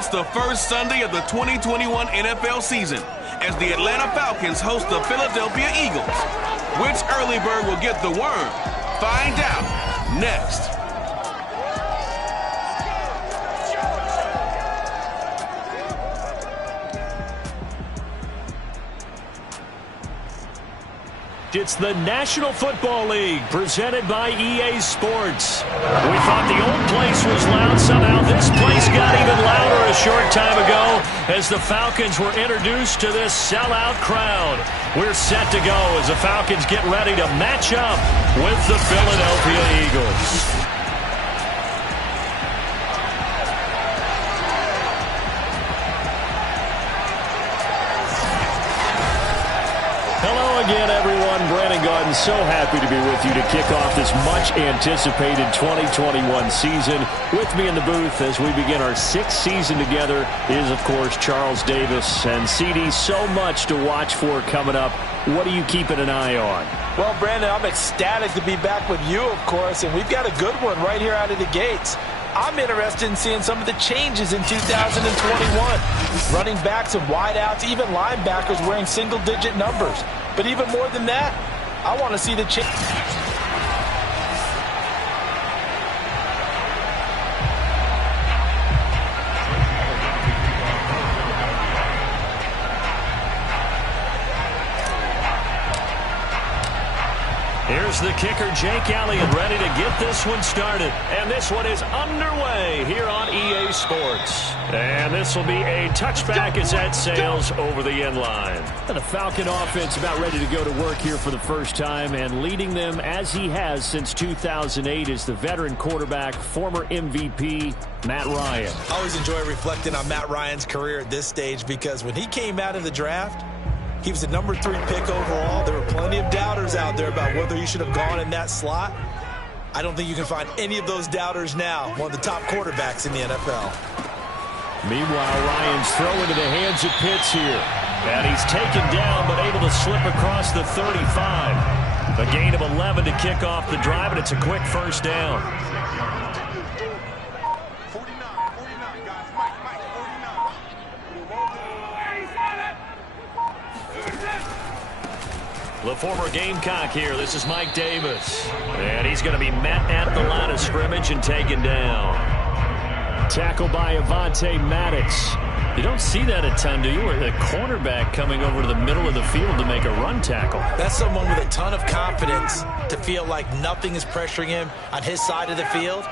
It's the first Sunday of the 2021 NFL season as the Atlanta Falcons host the Philadelphia Eagles. Which early bird will get the worm? Find out next. It's the National Football League presented by EA Sports. We thought the old place was loud. Somehow this place got even louder a short time ago as the Falcons were introduced to this sellout crowd. We're set to go as the Falcons get ready to match up with the Philadelphia Eagles. Again, everyone, Brandon Garden, so happy to be with you to kick off this much-anticipated 2021 season. With me in the booth as we begin our sixth season together is, of course, Charles Davis. And, CD, so much to watch for coming up. What are you keeping an eye on? Well, Brandon, I'm ecstatic to be back with you, of course, and we've got a good one right here out of the gates. I'm interested in seeing some of the changes in 2021. Running backs and wideouts, even linebackers wearing single-digit numbers. But even more than that, I want to see the change. Here's the kicker, Jake Elliott, ready to get this one started. And this one is underway here on EA Sports. And this will be a touchback as that sails over the end line. And the Falcon offense about ready to go to work here for the first time, and leading them as he has since 2008 is the veteran quarterback, former MVP, Matt Ryan. I always enjoy reflecting on Matt Ryan's career at this stage because when he came out of the draft, he was the number 3 pick overall. There were plenty of doubters out there about whether he should have gone in that slot. I don't think you can find any of those doubters now. One of the top quarterbacks in the NFL. Meanwhile, Ryan's throw into the hands of Pitts here. And he's taken down but able to slip across the 35. A gain of 11 to kick off the drive, and it's a quick first down. The former Gamecock here. This is Mike Davis. And he's going to be met at the line of scrimmage and taken down. Tackled by Avonte Maddox. You don't see that a ton, do you? Or the cornerback coming over to the middle of the field to make a run tackle. That's someone with a ton of confidence to feel like nothing is pressuring him on his side of the field.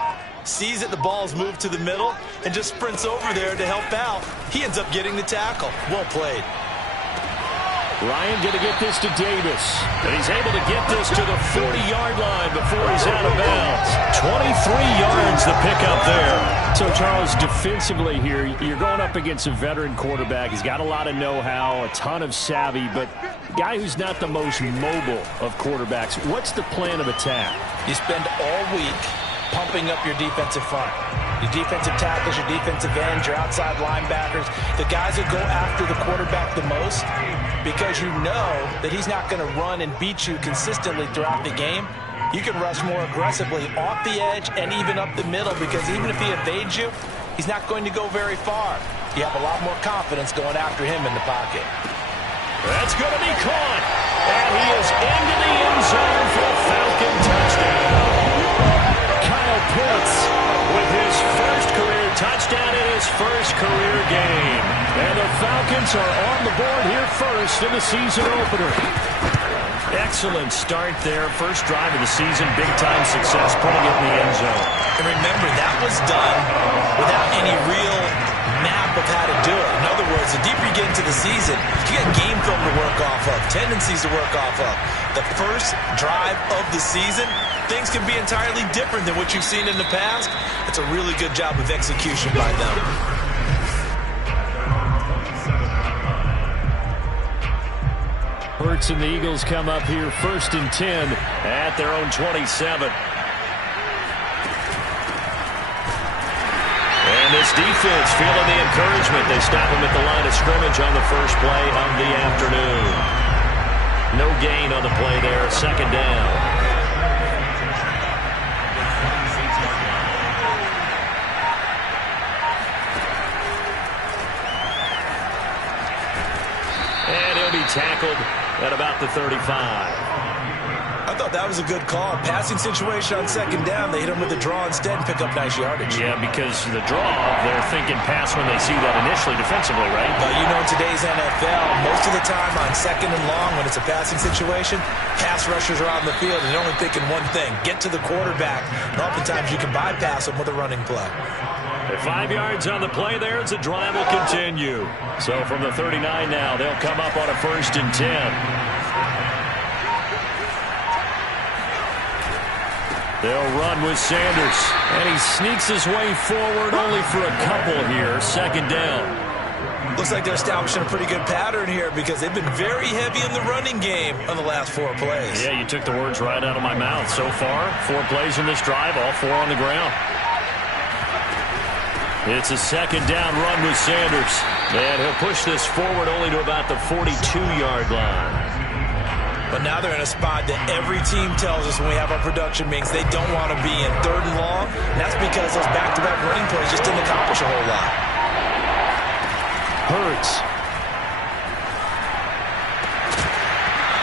Sees that the ball's moved to the middle and just sprints over there to help out. He ends up getting the tackle. Well played. Ryan going to get this to Davis. And he's able to get this to the 40-yard line before he's out of bounds. 23 yards the pickup there. So, Charles, defensively here, you're going up against a veteran quarterback. He's got a lot of know-how, a ton of savvy, but a guy who's not the most mobile of quarterbacks. What's the plan of attack? You spend all week pumping up your defensive front. Your defensive tackles, your defensive ends, your outside linebackers, the guys that go after the quarterback the most, because you know that he's not going to run and beat you consistently throughout the game. You can rush more aggressively off the edge and even up the middle, because even if he evades you, he's not going to go very far. You have a lot more confidence going after him in the pocket. That's going to be caught. And he is into the end zone for a Falcon touchdown. Kyle Pitts with his first career touchdown in his first career game. And the Falcons are on the board here first in the season opener. Excellent start there. First drive of the season. Big-time success putting it in the end zone. And remember, that was done without any real map of how to do it. In other words, the deeper you get into the season, you got game film to work off of, tendencies to work off of. The first drive of the season, things can be entirely different than what you've seen in the past. It's a really good job of execution by them. Hurts and the Eagles come up here first and 10 at their own 27. And this defense feeling the encouragement. They stop him at the line of scrimmage on the first play of the afternoon. No gain on the play there. Second down. tackled at about the 35. I thought that was a good call. Passing situation on second down. They hit him with a draw instead and pick up nice yardage. Yeah, because the draw, they're thinking pass when they see that initially defensively, right? But you know, in today's NFL, most of the time on second and long when it's a passing situation, pass rushers are out in the field and they're only thinking one thing, get to the quarterback. And oftentimes you can bypass them with a running play. 5 yards on the play there as the drive will continue. So from the 39 now, they'll come up on a 1st and 10. They'll run with Sanders. And he sneaks his way forward only for a couple here. 2nd down. Looks like they're establishing a pretty good pattern here because they've been very heavy in the running game on the last 4 plays. Yeah, you took the words right out of my mouth. So far, 4 plays in this drive, all 4 on the ground. It's a 2nd down run with Sanders. And he'll push this forward only to about the 42-yard line. But now they're in a spot that every team tells us when we have our production meetings they don't want to be in 3rd and long. And that's because those back-to-back running plays just didn't accomplish a whole lot. Hurts.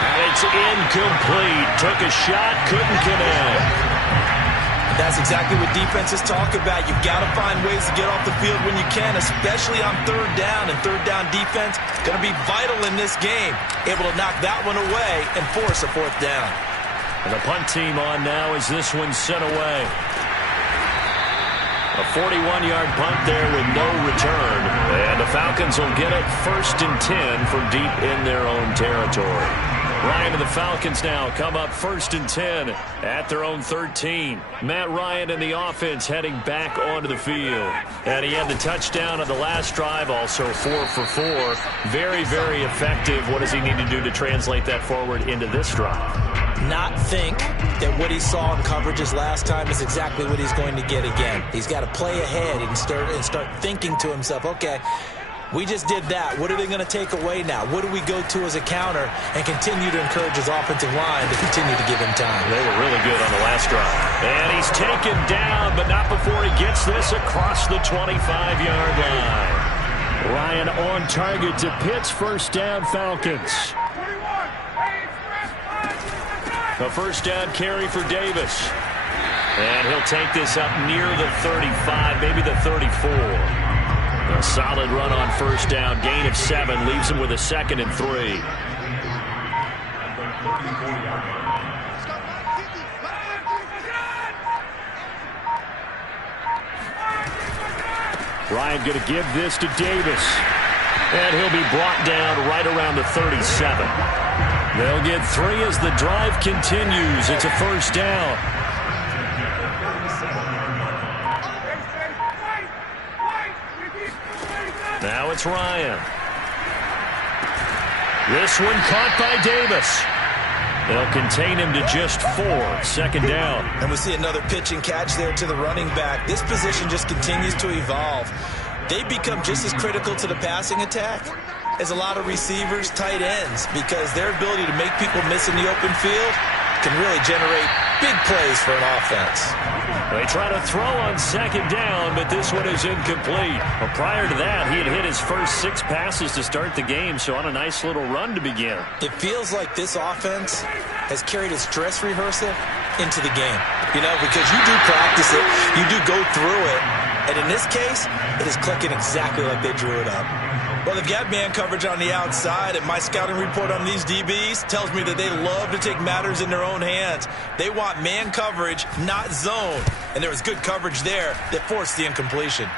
And it's incomplete. Took a shot, couldn't connect. That's exactly what defenses talk about. You've got to find ways to get off the field when you can, especially on 3rd down. And 3rd down defense going to be vital in this game. Able to knock that one away and force a 4th down. And the punt team on now as this one's sent away. A 41-yard punt there with no return. And the Falcons will get it 1st and 10 from deep in their own territory. Ryan and the Falcons now come up 1st and 10 at their own 13. Matt Ryan and the offense heading back onto the field. And he had the touchdown on the last drive, also 4 for 4. Very, very effective. What does he need to do to translate that forward into this drive? Not think that what he saw in coverages last time is exactly what he's going to get again. He's got to play ahead and start thinking to himself, okay, we just did that. What are they going to take away now? What do we go to as a counter and continue to encourage his offensive line to continue to give him time? They were really good on the last drive. And he's taken down, but not before he gets this across the 25-yard line. Ryan on target to Pitts. 1st down, Falcons. A 1st down carry for Davis. And he'll take this up near the 35, maybe the 34. A solid run on 1st down. Gain of 7 leaves him with a 2nd and 3. Ryan going to give this to Davis. And he'll be brought down right around the 37. They'll get 3 as the drive continues. It's a 1st down. Now it's Ryan. This one caught by Davis. They'll contain him to just 4. 2nd down. And we see another pitch and catch there to the running back. This position just continues to evolve. They become just as critical to the passing attack as a lot of receivers, tight ends, because their ability to make people miss in the open field can really generate big plays for an offense. They try to throw on 2nd down, but this one is incomplete. Well, prior to that, he had hit his first 6 passes to start the game, so on a nice little run to begin. It feels like this offense has carried its dress rehearsal into the game. You know, because you do practice it, you do go through it, and in this case, it is clicking exactly like they drew it up. Well, they've got man coverage on the outside, and my scouting report on these DBs tells me that they love to take matters in their own hands. They want man coverage, not zone. And there was good coverage there that forced the incompletion.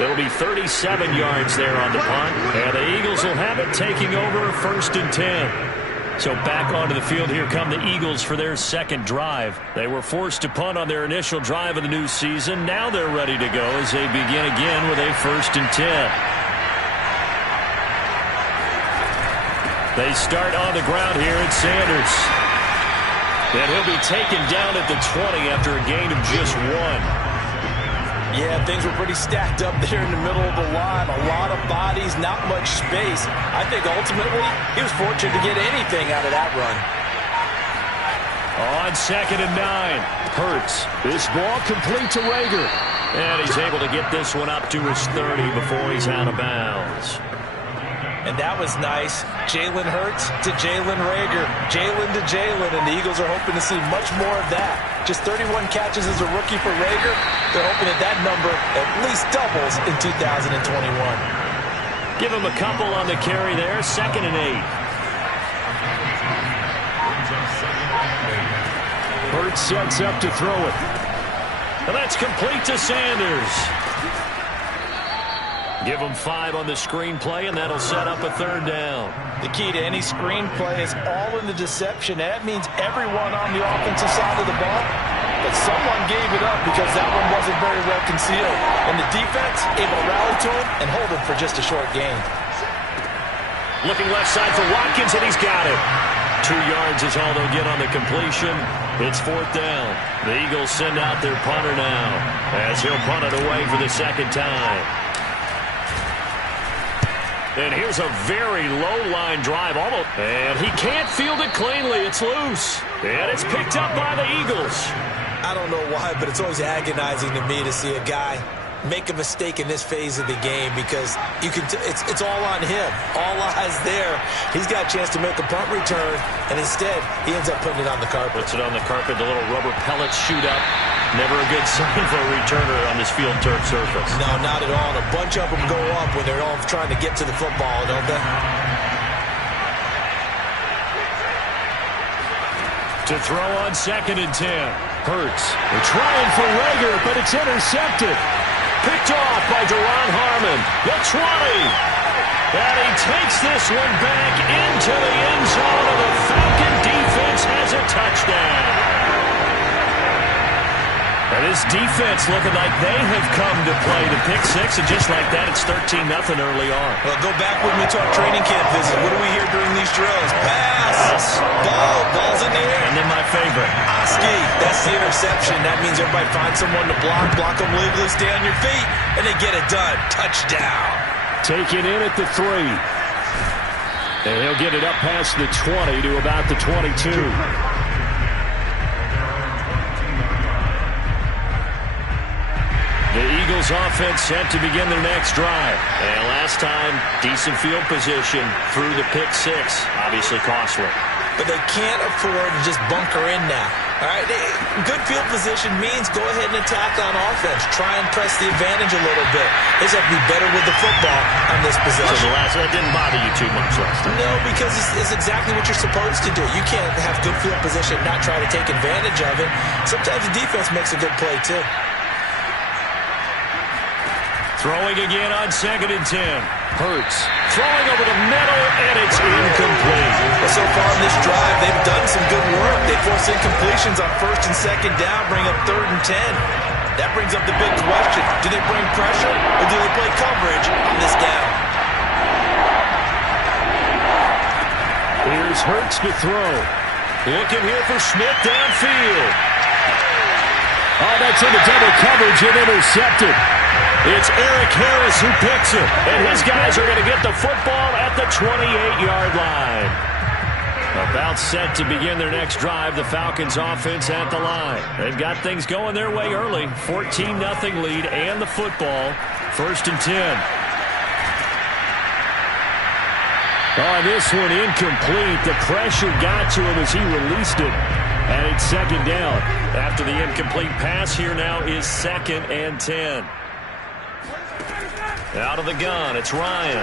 It'll be 37 yards there on the punt. And the Eagles will have it taking over 1st and 10. So back onto the field, here come the Eagles for their 2nd drive. They were forced to punt on their initial drive of the new season. Now they're ready to go as they begin again with a 1st and 10. They start on the ground here at Sanders. And he'll be taken down at the 20 after a gain of just 1. Yeah, things were pretty stacked up there in the middle of the line. A lot of bodies, not much space. I think ultimately he was fortunate to get anything out of that run. On 2nd and 9, Hurts. This ball complete to Rager. And he's able to get this one up to his 30 before he's out of bounds. And that was nice. Jalen Hurts to Jalen Reagor. Jalen to Jalen. And the Eagles are hoping to see much more of that. Just 31 catches as a rookie for Reagor. They're hoping that number at least doubles in 2021. Give him a couple on the carry there. 2nd and 8. Hurts sets up to throw it. And that's complete to Sanders. Give him 5 on the screenplay, and that'll set up a 3rd down. The key to any screenplay is all in the deception. That means everyone on the offensive side of the ball. But someone gave it up because that one wasn't very well concealed. And the defense able to rally to him and hold him for just a short gain. Looking left side for Watkins, and he's got it. 2 yards is all they'll get on the completion. It's 4th down. The Eagles send out their punter now as he'll punt it away for the 2nd time. And here's a very low-line drive, almost. And he can't field it cleanly. It's loose. And it's picked up by the Eagles. I don't know why, but it's always agonizing to me to see a guy make a mistake in this phase of the game because you can it's all on him. All eyes there. He's got a chance to make a punt return, and instead he ends up putting it on the carpet. Puts it on the carpet. The little rubber pellets shoot up. Never a good sign for a returner on this field turf surface. No, not at all. And a bunch of them go up when they're all trying to get to the football, don't they? To throw on 2nd and 10. Hurts. They're trying for Reagor, but it's intercepted. Picked off by Duron Harmon. The 20. And he takes this one back into the end zone, and the Falcon defense has a touchdown. And this defense looking like they have come to play the pick 6, and just like that, it's 13-0 early on. Well, go back when we talk training camp visit. What do we hear during these drills? Pass! Ball's in the air. And then my favorite. Oski, that's the interception. That means everybody finds someone to block them legally, stay on your feet, and they get it done. Touchdown. Taken in at the 3. And he'll get it up past the 20 to about the 22. The Eagles offense set to begin their next drive. And last time, decent field position through the pick 6. Obviously costly. But they can't afford to just bunker in now. All right, good field position means go ahead and attack on offense. Try and press the advantage a little bit. They just have to be better with the football on this possession. So that didn't bother you too much last time? No, because it's exactly what you're supposed to do. You can't have good field position and not try to take advantage of it. Sometimes the defense makes a good play, too. Throwing again on 2nd and 10. Hurts. Throwing over the middle, and it's incomplete. Well, so far in this drive, they've done some good work. They force incompletions on 1st and 2nd down, bring up 3rd and 10. That brings up the big question. Do they bring pressure, or do they play coverage on this down? Here's Hurts to throw. Looking here for Smith downfield. Oh, that's into double coverage and intercepted. It's Eric Harris who picks it, and his guys are going to get the football at the 28-yard line. About set to begin their next drive, the Falcons offense at the line. They've got things going their way early. 14-0 lead and the football. 1st and 10. Oh, this one incomplete. The pressure got to him as he released it. And it's 2nd down. After the incomplete pass, here now is 2nd and 10. Out of the gun, it's Ryan.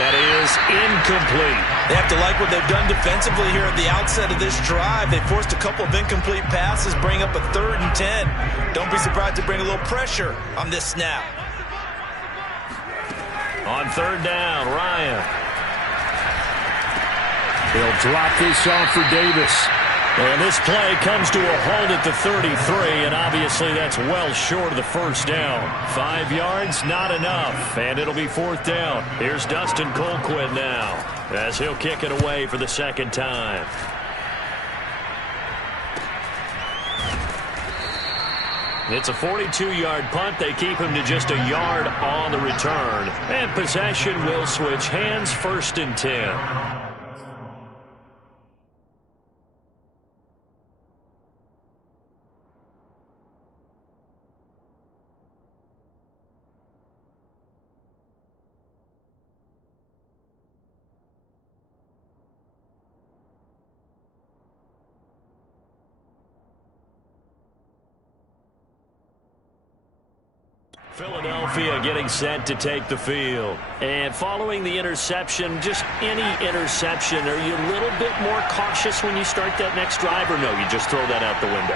That is incomplete. They have to like what they've done defensively here at the outset of this drive. They forced a couple of incomplete passes, bring up a 3rd and 10. Don't be surprised to bring a little pressure on this snap. On 3rd down, Ryan. He'll drop this off for Davis. And this play comes to a halt at the 33, and obviously that's well short of the 1st down. 5 yards, not enough, and it'll be 4th down. Here's Dustin Colquitt now, as he'll kick it away for the 2nd time. It's a 42-yard punt. They keep him to just a yard on the return. And possession will switch hands, 1st and 10. Philadelphia getting set to take the field. And following the interception, just any interception, are you a little bit more cautious when you start that next drive, or no, you just throw that out the window?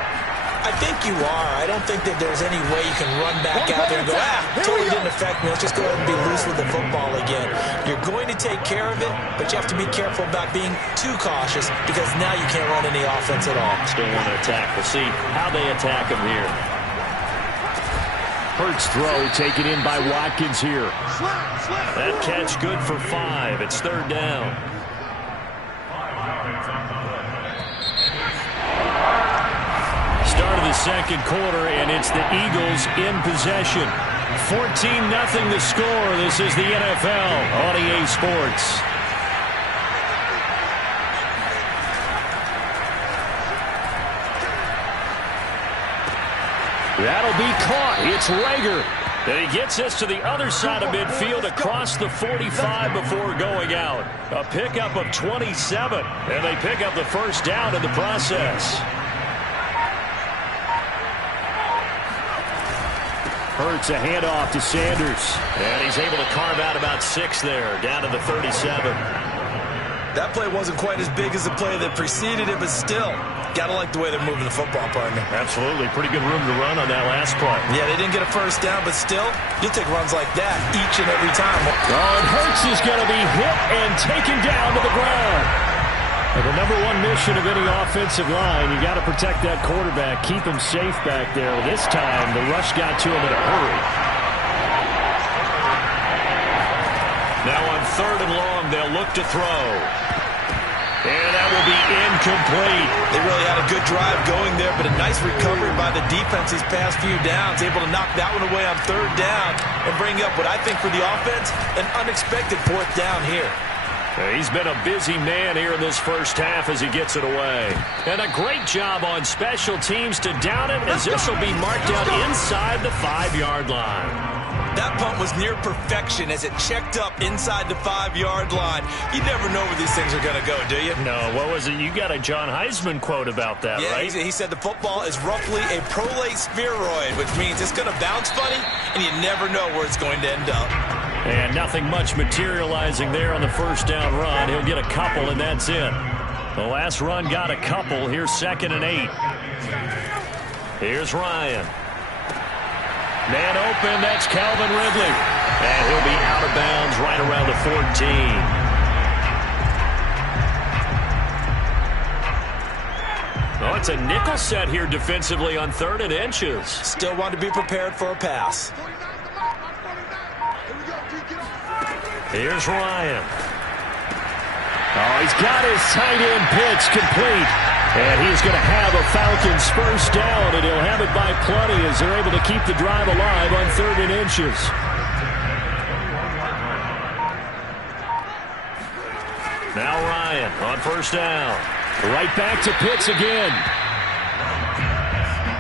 I think you are. I don't think that there's any way you can run back out there and go, totally didn't affect me. Let's just go ahead and be loose with the football again. You're going to take care of it, but you have to be careful about being too cautious because now you can't run any offense at all. Still want to attack. We'll see how they attack him here. Hurts throw taken in by Watkins here. That catch good for 5. It's 3rd down. Start of the second quarter, and it's the Eagles in possession. 14-0 the score. This is the NFL on EA Sports. That'll be caught. It's Rager. And he gets us to the other side of midfield across the 45 before going out. A pickup of 27, and they pick up the first down in the process. Hurts a handoff to Sanders. And he's able to carve out about 6 there, down to the 37. That play wasn't quite as big as the play that preceded it, but still, got to like the way they're moving the football, partner. Absolutely. Pretty good room to run on that last play. Yeah, they didn't get a first down, but still, you'll take runs like that each and every time. Oh, and Hurts is going to be hit and taken down to the ground. And the number one mission of any offensive line, you got to protect that quarterback, keep him safe back there. This time, the rush got to him in a hurry. Now on 3rd and long, they'll look to throw. And that will be incomplete. They really had a good drive going there, but a nice recovery by the defense these past few downs. Able to knock that one away on 3rd down and bring up what I think for the offense, an unexpected 4th down here. He's been a busy man here in this first half as he gets it away. And a great job on special teams to down it, as this will be marked out inside the 5-yard line. That punt was near perfection as it checked up inside the 5-yard line. You never know where these things are going to go, do you? No, what was it? You got a John Heisman quote about that, right? He said the football is roughly a prolate spheroid, which means it's going to bounce funny, and you never know where it's going to end up. And nothing much materializing there on the first down run. He'll get a couple, and that's it. The last run got a couple. Here's 2nd and 8. Here's Ryan. Man open, that's Calvin Ridley. And he'll be out of bounds right around the 14. Oh, it's a nickel set here defensively on 3rd and inches. Still want to be prepared for a pass. Here's Ryan. Oh, he's got his tight end pitch complete. And he's going to have a Falcons first down, and he'll have it by plenty as they're able to keep the drive alive on 3rd and inches. Now Ryan on first down. Right back to Pitts again.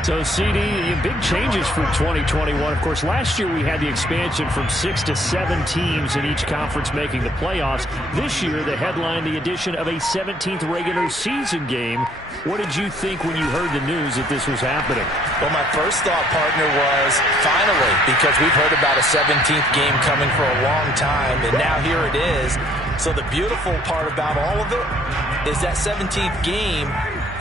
So, CD, big changes for 2021. Of course, last year we had the expansion from 6 to 7 teams in each conference making the playoffs. This year, they headlined the addition of a 17th regular season game. What did you think when you heard the news that this was happening? Well, my first thought, partner, was finally, because we've heard about a 17th game coming for a long time, and now here it is. So the beautiful part about all of it is that 17th game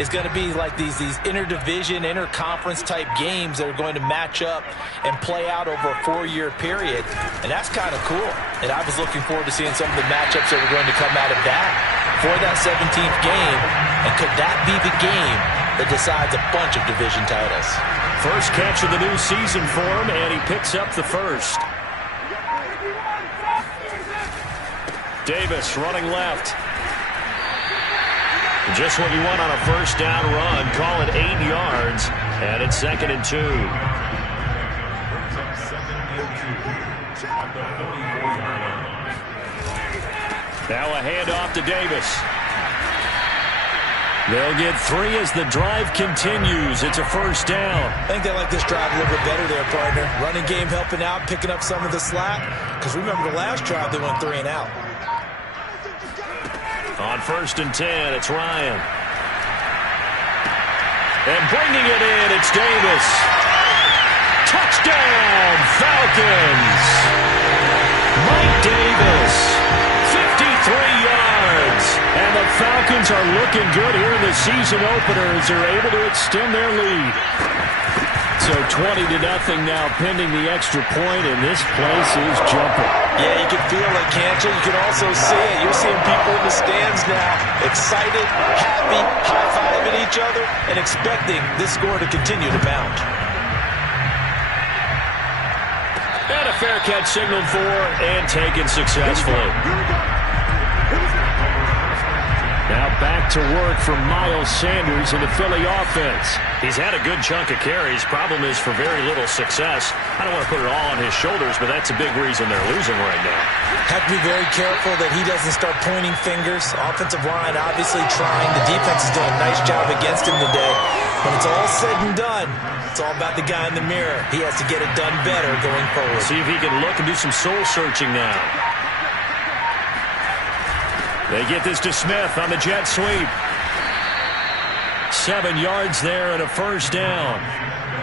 is going to be like these interdivision, interconference type games that are going to match up and play out over a 4-year period. And that's kind of cool. And I was looking forward to seeing some of the matchups that were going to come out of that for that 17th game. And could that be the game that decides a bunch of division titles? First catch of the new season for him, and he picks up the first. Davis running left. Just what you want on a first down run. Call it 8 yards, and it's 2nd and 2. Now a handoff to Davis. They'll get 3 as the drive continues. It's a first down. I think they like this drive a little bit better there, partner. Running game helping out, picking up some of the slack. Because remember the last drive, they went 3 and out. On 1st and 10, it's Ryan. And bringing it in, it's Davis. Touchdown, Falcons! Mike Davis, 53 yards. And the Falcons are looking good here in the season opener as they're able to extend their lead. So 20-0 now pending the extra point, and this place is jumping. Yeah, you can feel it, can't you? You can also see it. You're seeing people in the stands now, excited, happy, high-fiving each other, and expecting this score to continue to mount. And a fair catch signaled for and taken successfully. Now back to work for Miles Sanders in the Philly offense. He's had a good chunk of carries. Problem is for very little success. I don't want to put it all on his shoulders, but that's a big reason they're losing right now. Have to be very careful that he doesn't start pointing fingers. Offensive line obviously trying. The defense is doing a nice job against him today. When it's all said and done, it's all about the guy in the mirror. He has to get it done better going forward. See if he can look and do some soul searching now. They get this to Smith on the jet sweep. 7 yards there and a first down.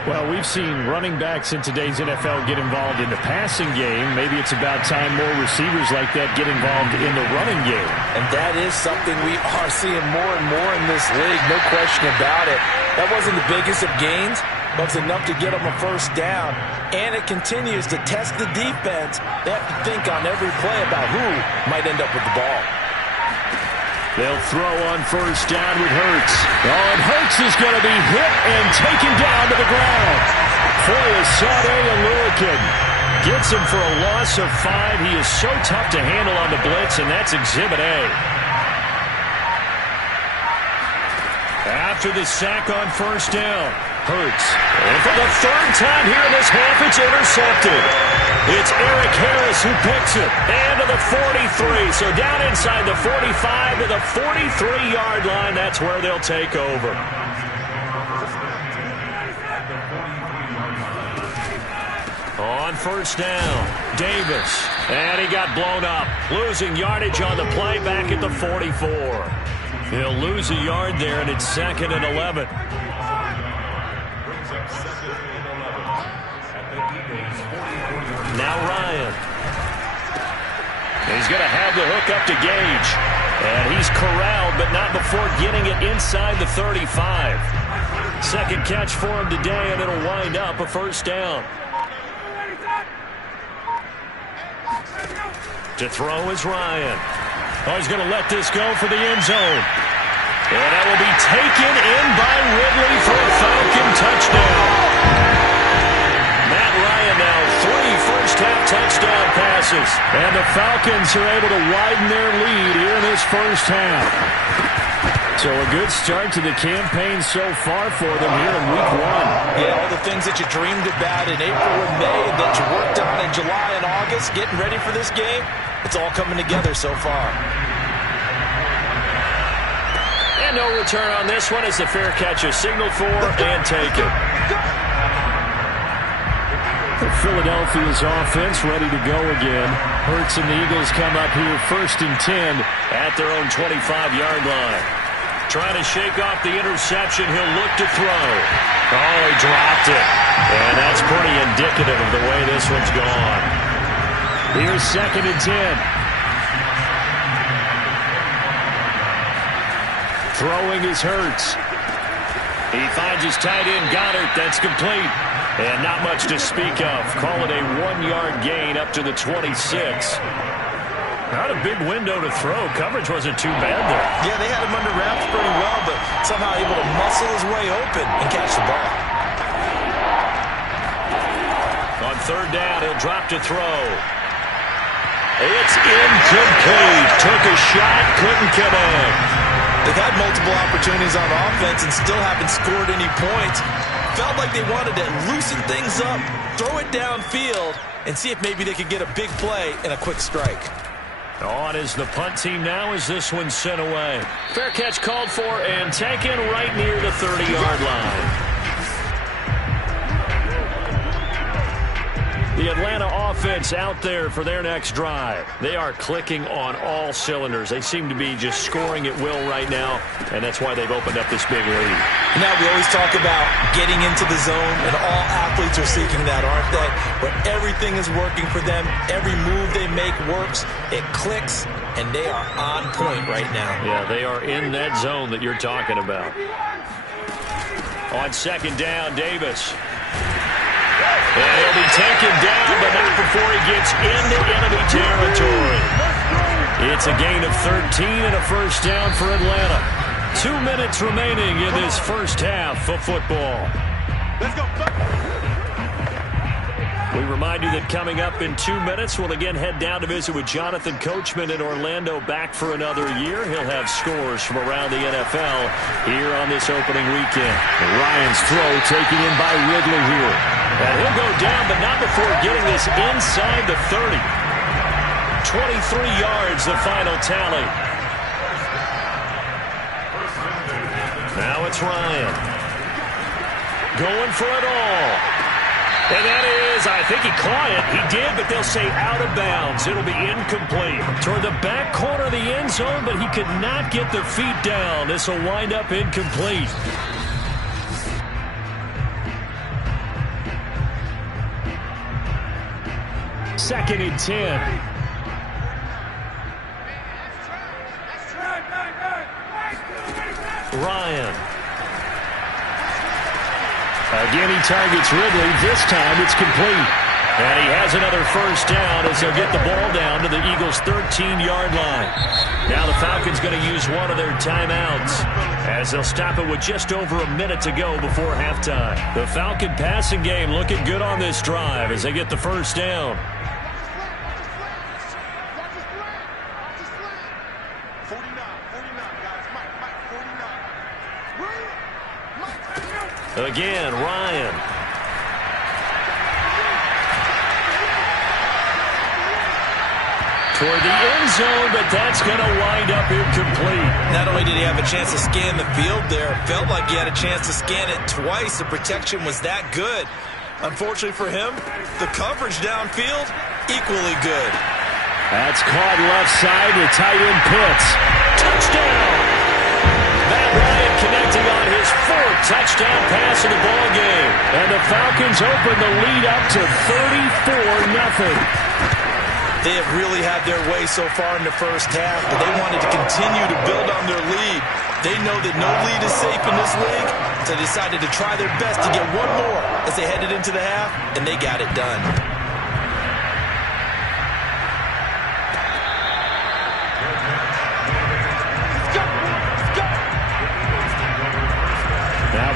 Well, we've seen running backs in today's NFL get involved in the passing game. Maybe it's about time more receivers like that get involved in the running game. And that is something we are seeing more and more in this league, no question about it. That wasn't the biggest of gains, but it's enough to get them a first down. And it continues to test the defense. They have to think on every play about who might end up with the ball. They'll throw on first down with Hurts. Oh, and Hurts is going to be hit and taken down to the ground. Foyesade Aluakin gets him for a loss of 5. He is so tough to handle on the blitz, and that's Exhibit A. After the sack on first down, Hurts. And for the third time here in this half, it's intercepted. It's Eric Harris who picks it. And to the 43. So down inside the 45 to the 43-yard line. That's where they'll take over. On first down, Davis. And he got blown up. Losing yardage on the play back at the 44. He'll lose a yard there, and it's 2nd and 11. Now Ryan. He's going to have the hook up to Gage. And he's corralled, but not before getting it inside the 35. Second catch for him today, and it'll wind up a first down. To throw is Ryan. Oh, he's going to let this go for the end zone. And that will be taken in by Ridley for a Falcon touchdown. Matt Ryan now 3 first-half touchdown passes. And the Falcons are able to widen their lead here in this first half. So a good start to the campaign so far for them here in Week 1. Yeah, all the things that you dreamed about in April and May and that you worked on in July and August, getting ready for this game, it's all coming together so far. And no return on this one as the fair catch is signaled for and taken. Philadelphia's offense ready to go again. Hurts and the Eagles come up here 1st and 10 at their own 25-yard line. Trying to shake off the interception. He'll look to throw. Oh, he dropped it. And that's pretty indicative of the way this one's gone. Here's 2nd and 10. Throwing is Hurts. He finds his tight end Goddard. That's complete. And not much to speak of. Call it a 1-yard gain up to the 26. Not a big window to throw. Coverage wasn't too bad there. Yeah, they had him under wraps pretty well, but somehow able to muscle his way open and catch the ball. On 3rd down, he'll drop to throw. It's incomplete. Took a shot, couldn't connect. They've had multiple opportunities on offense and still haven't scored any points. Felt like they wanted to loosen things up, throw it downfield, and see if maybe they could get a big play and a quick strike. On is the punt team now as this one's sent away. Fair catch called for and taken right near the 30-yard line. The Atlanta offense out there for their next drive. They are clicking on all cylinders. They seem to be just scoring at will right now, and that's why they've opened up this big lead. Now, we always talk about getting into the zone, and all athletes are seeking that, aren't they? But everything is working for them. Every move they make works. It clicks, and they are on point right now. Yeah, they are in that zone that you're talking about. On second down, Davis. And he'll be taken down, but not before he gets into enemy territory. It's a gain of 13 and a first down for Atlanta. 2 minutes remaining in this first half of football. Let's go. We remind you that coming up in 2 minutes, we'll again head down to visit with Jonathan Coachman in Orlando, back for another year. He'll have scores from around the NFL here on this opening weekend. Ryan's throw taken in by Ridley here. And he'll go down, but not before getting this inside the 30. 23 yards, the final tally. Now it's Ryan. Going for it all. And that is, I think he caught it. He did, but they'll say out of bounds. It'll be incomplete. Toward the back corner of the end zone, but he could not get the feet down. This will wind up incomplete. Second and 10. Ryan. Again, he targets Ridley. This time it's complete. And he has another first down as they'll get the ball down to the Eagles' 13-yard line. Now the Falcons going to use one of their timeouts as they'll stop it with just over a minute to go before halftime. The Falcon passing game looking good on this drive as they get the first down. Again, Ryan. Toward the end zone, but that's going to wind up incomplete. Not only did he have a chance to scan the field there, it felt like he had a chance to scan it twice. The protection was that good. Unfortunately for him, the coverage downfield, equally good. That's caught left side to tight end Pitts. Touchdown! Matt Ryan connecting on his fourth touchdown pass of the ball game. And the Falcons open the lead up to 34-0. They have really had their way so far in the first half, but they wanted to continue to build on their lead. They know that no lead is safe in this league, so they decided to try their best to get one more as they headed into the half, and they got it done.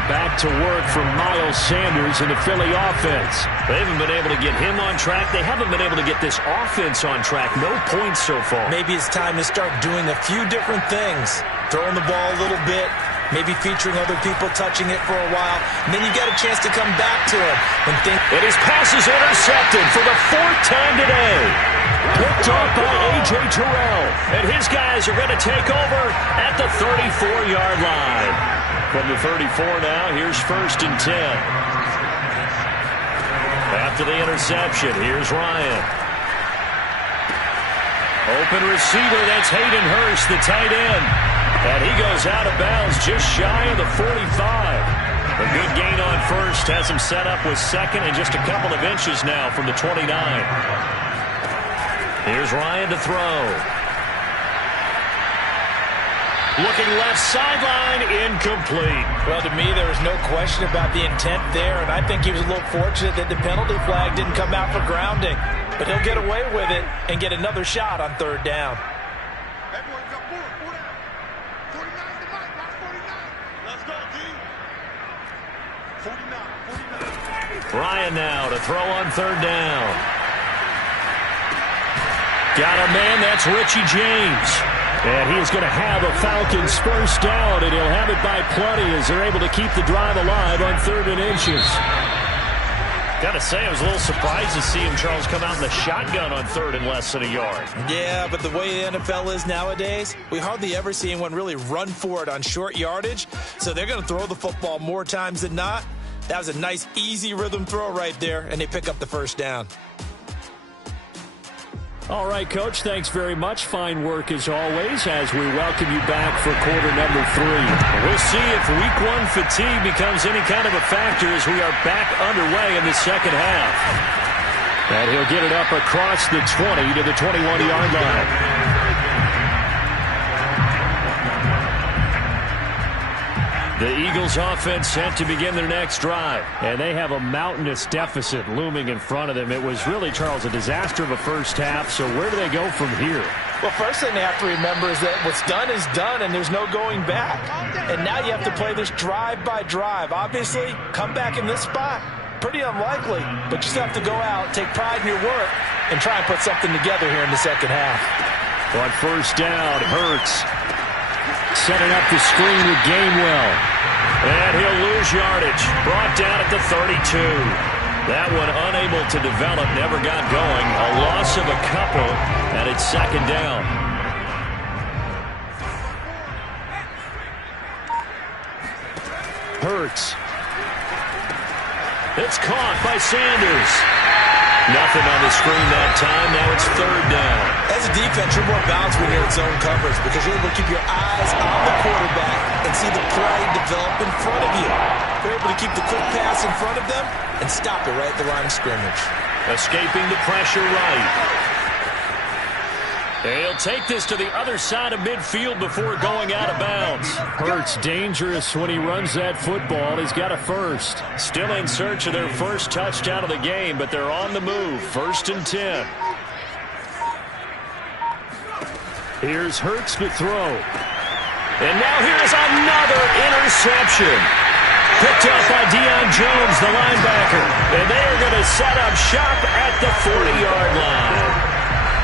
Back to work from Miles Sanders in the Philly offense. They haven't been able to get him on track. They haven't been able to get this offense on track. No points so far. Maybe it's time to start doing a few different things. Throwing the ball a little bit, maybe featuring other people touching it for a while, and then you get a chance to come back to it. And his pass is intercepted for the fourth time today. Picked off by A.J. Terrell. And his guys are going to take over at the 34-yard line. From the 34 now, here's first and 10. After the interception, here's Ryan. Open receiver, that's Hayden Hurst, the tight end. And he goes out of bounds just shy of the 45. A good gain on first, has him set up with second and just a couple of inches now from the 29. Here's Ryan to throw. Looking left sideline, incomplete. Well, to me, there was no question about the intent there, and I think he was a little fortunate that the penalty flag didn't come out for grounding. But he'll get away with it and get another shot on third down. Ryan now to throw on third down. Got a man, that's Richie James. And he's going to have a Falcons first down, and he'll have it by plenty as they're able to keep the drive alive on 3rd and inches. Got to say, I was a little surprised to see him, Charles, come out in the shotgun on 3rd and less than a yard. Yeah, but the way the NFL is nowadays, we hardly ever see anyone really run for it on short yardage. So they're going to throw the football more times than not. That was a nice, easy rhythm throw right there, and they pick up the first down. All right, Coach, thanks very much. Fine work as always as we welcome you back for quarter number 3. We'll see if week 1 fatigue becomes any kind of a factor as we are back underway in the second half. And he'll get it up across the 20 to the 21-yard line. The Eagles offense set to begin their next drive. And they have a mountainous deficit looming in front of them. It was really, Charles, a disaster of a first half. So where do they go from here? Well, first thing they have to remember is that what's done is done, and there's no going back. And now you have to play this drive by drive. Obviously, come back in this spot, pretty unlikely. But you still have to go out, take pride in your work, and try and put something together here in the second half. On first down, Hurts setting up the screen with Gainwell. And he'll lose yardage. Brought down at the 32. That one unable to develop, never got going. A loss of a couple, and it's second down. Hurts. It's caught by Sanders. Nothing on the screen that time. Now it's third down. As a defense, you're more balanced when you're in zone coverage because you're able to keep your eyes on the quarterback and see the play develop in front of you. You're able to keep the quick pass in front of them and stop it right at the line of scrimmage. Escaping the pressure right. He'll take this to the other side of midfield before going out of bounds. Hurts dangerous when he runs that football. He's got a first. Still in search of their first touchdown of the game, but they're on the move. 1st and 10. Here's Hurts to throw. And now here's another interception. Picked up by Deion Jones, the linebacker. And they are going to set up shop at the 40-yard line.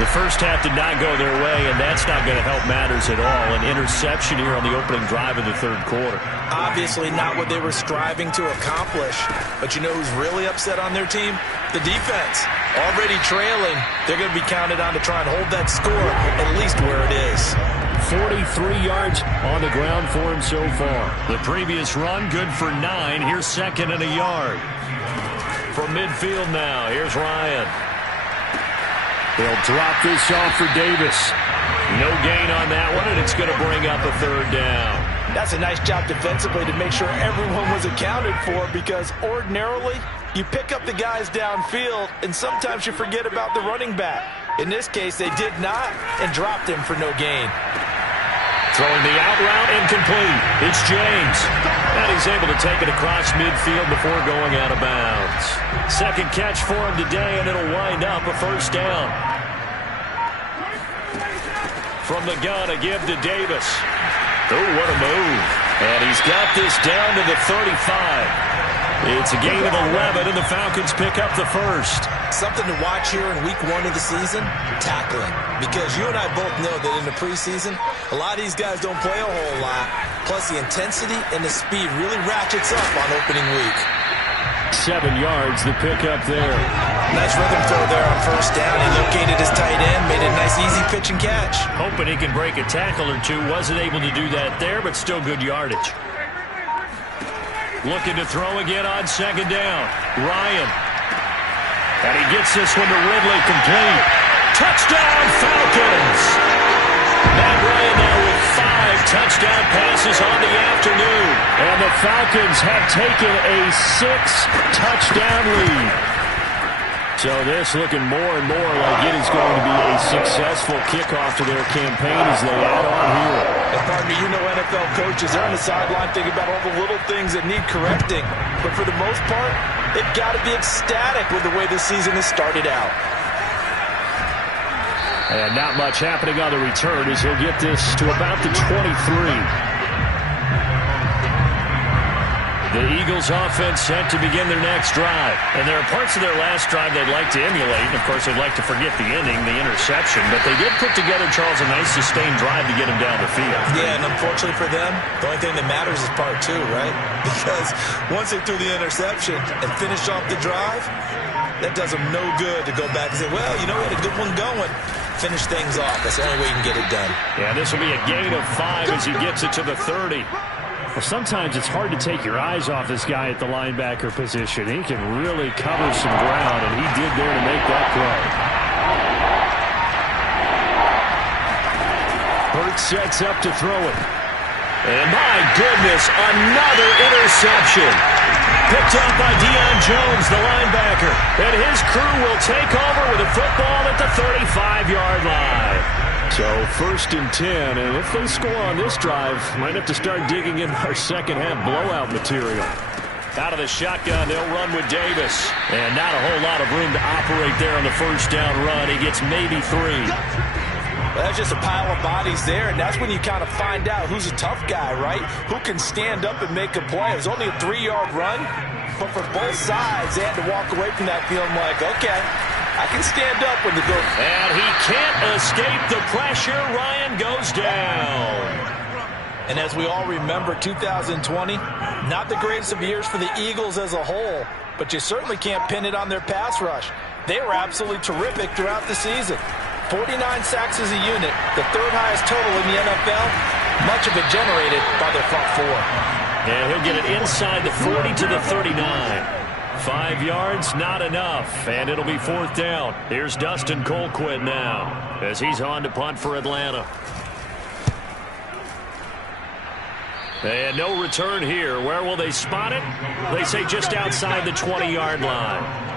The first half did not go their way, and that's not going to help matters at all. An interception here on the opening drive of the third quarter. Obviously not what they were striving to accomplish. But you know who's really upset on their team? The defense. Already trailing. They're going to be counted on to try and hold that score at least where it is. 43 yards on the ground for him so far. The previous run, good for 9. Here's second and a yard. From midfield now, here's Ryan. They'll drop this off for Davis. No gain on that one, and it's going to bring up a third down. That's a nice job defensively to make sure everyone was accounted for because ordinarily you pick up the guys downfield and sometimes you forget about the running back. In this case, they did not and dropped him for no gain. Throwing the out route incomplete. It's James. And he's able to take it across midfield before going out of bounds. Second catch for him today, and it'll wind up a first down. From the gun, a give to Davis. Oh, what a move. And he's got this down to the 35. It's a gain of 11, and the Falcons pick up the first. Something to watch here in week 1 of the season, tackling. Because you and I both know that in the preseason, a lot of these guys don't play a whole lot. Plus, the intensity and the speed really ratchets up on opening week. 7 yards, the pickup there. Nice rhythm throw there on first down. He located his tight end, made a nice easy pitch and catch. Hoping he can break a tackle or two. Wasn't able to do that there, but still good yardage. Looking to throw again on second down. Ryan. And he gets this one to Ridley complete. Touchdown, Falcons! Matt Ryan now with 5 touchdown passes on the afternoon. And the Falcons have taken a 6-touchdown lead. So this looking more and more like it is going to be a successful kickoff to their campaign as they add on here. And partner, you know NFL coaches, they're on the sideline thinking about all the little things that need correcting. But for the most part, they've got to be ecstatic with the way this season has started out. And not much happening on the return as he'll get this to about the 23. The Eagles offense set to begin their next drive. And there are parts of their last drive they'd like to emulate. And, of course, they'd like to forget the ending, the interception. But they did put together, Charles, a nice sustained drive to get him down the field. Yeah, and unfortunately for them, the only thing that matters is part 2, right? Because once they threw the interception and finished off the drive, that does them no good to go back and say, well, you know, we had a good one going. Finish things off. That's the only way you can get it done. Yeah, this will be a gain of 5 as he gets it to the 30. Well, sometimes it's hard to take your eyes off this guy at the linebacker position. He can really cover some ground, and he did there to make that play. Hurts sets up to throw it. And my goodness, another interception. Picked up by Deion Jones, the linebacker. And his crew will take over with a football at the 35-yard line. So 1st and 10, and if they score on this drive, might have to start digging in our second-half blowout material. Out of the shotgun, they'll run with Davis. And not a whole lot of room to operate there on the first down run. He gets maybe 3. Well, that's just a pile of bodies there, and that's when you kind of find out who's a tough guy, right? Who can stand up and make a play. It was only a 3-yard run, but for both sides, they had to walk away from that feeling like, okay, I can stand up when the go. And he can't escape the pressure. Ryan goes down. And as we all remember, 2020, not the greatest of years for the Eagles as a whole, but you certainly can't pin it on their pass rush. They were absolutely terrific throughout the season. 49 sacks as a unit, the 3rd highest total in the NFL, much of it generated by their front 4. And he'll get it inside the 40 to the 39. 5 yards, not enough, and it'll be 4th down. Here's Dustin Colquitt now, as he's on to punt for Atlanta. And no return here. Where will they spot it? They say just outside the 20-yard line.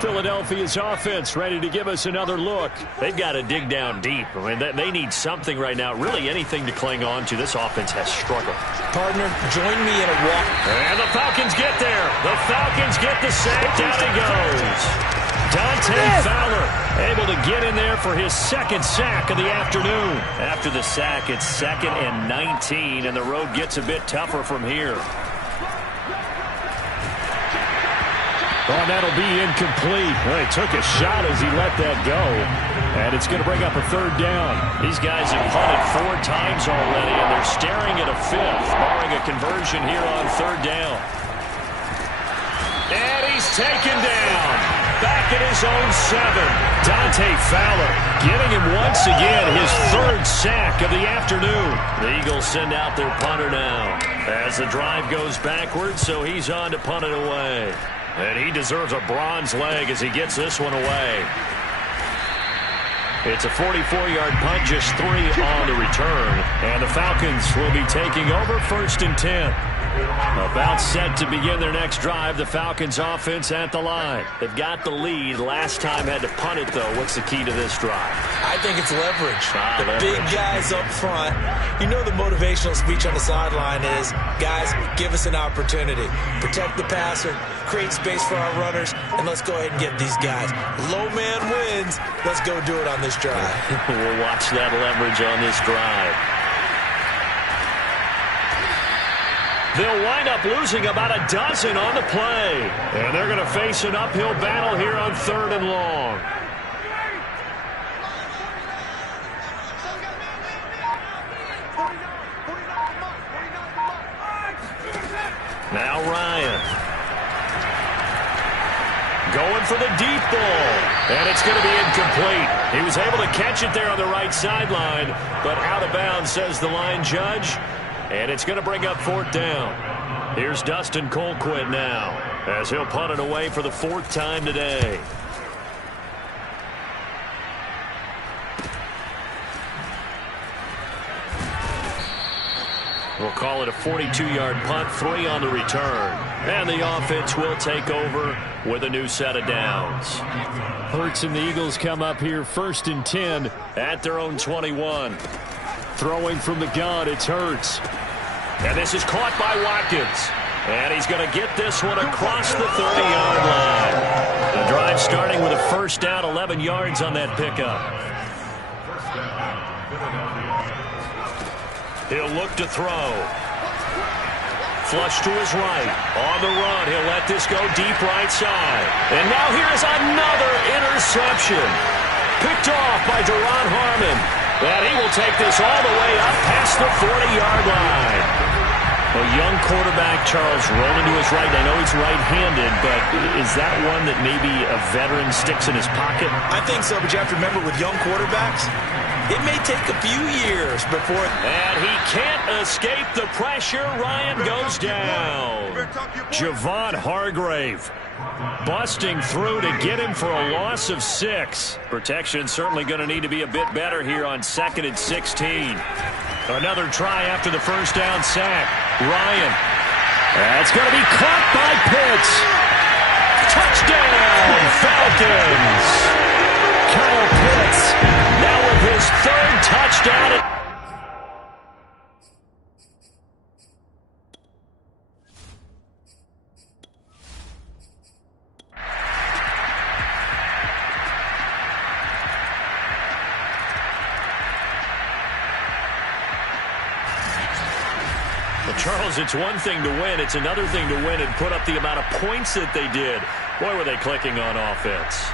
Philadelphia's offense ready to give us another look. They've got to dig down deep. I mean, they need something right now, really anything to cling on to. This offense has struggled. Partner, join me in a walk. And the Falcons get there. The Falcons get the sack. Down he goes. Dante Fowler able to get in there for his 2nd sack of the afternoon. After the sack, it's 2nd and 19, and the road gets a bit tougher from here. Oh, that'll be incomplete. Well, he took a shot as he let that go. And it's going to bring up a 3rd down. These guys have punted 4 times already, and they're staring at a 5th, barring a conversion here on 3rd down. And he's taken down. Back at his own 7. Dante Fowler getting him once again his 3rd sack of the afternoon. The Eagles send out their punter now as the drive goes backwards, so he's on to punt it away. And he deserves a bronze leg as he gets this one away. It's a 44-yard punt, just 3 on the return. And the Falcons will be taking over 1st and 10. About set to begin their next drive. The Falcons offense at the line. They've got the lead. Last time had to punt it, though. What's the key to this drive? I think it's leverage. The leverage. Big guys up front. You know the motivational speech on the sideline is, guys, give us an opportunity. Protect the passer, create space for our runners, and let's go ahead and get these guys. Low man wins. Let's go do it on this drive. We'll watch that leverage on this drive. They'll wind up losing about a dozen on the play. And they're going to face an uphill battle here on 3rd and long. Now Ryan. Going for the deep ball. And it's going to be incomplete. He was able to catch it there on the right sideline, but out of bounds, says the line judge. And it's going to bring up 4th down. Here's Dustin Colquitt now, as he'll punt it away for the 4th time today. We'll call it a 42-yard punt, 3 on the return. And the offense will take over with a new set of downs. Hurts and the Eagles come up here 1st and 10 at their own 21. Throwing from the gun, it's Hurts. And this is caught by Watkins. And he's going to get this one across the 30-yard line. The drive starting with a 1st down, 11 yards on that pickup. He'll look to throw. Flush to his right. On the run, he'll let this go deep right side. And now here is another interception. Picked off by Duron Harmon. And he will take this all the way up past the 40-yard line. A young quarterback, Charles, rolling to his right. I know he's right-handed, but is that one that maybe a veteran sticks in his pocket? I think so, but you have to remember with young quarterbacks, It may take a few years before... And he can't escape the pressure. Ryan goes down. Javon Hargrave busting through to get him for a loss of 6. Protection certainly going to need to be a bit better here on 2nd and 16. Another try after the first down sack. Ryan. That's going to be caught by Pitts. Touchdown, Falcons. Kyle Pitts now with his 3rd touchdown. Well, Charles, it's one thing to win. It's another thing to win and put up the amount of points that they did. Boy, were they clicking on offense.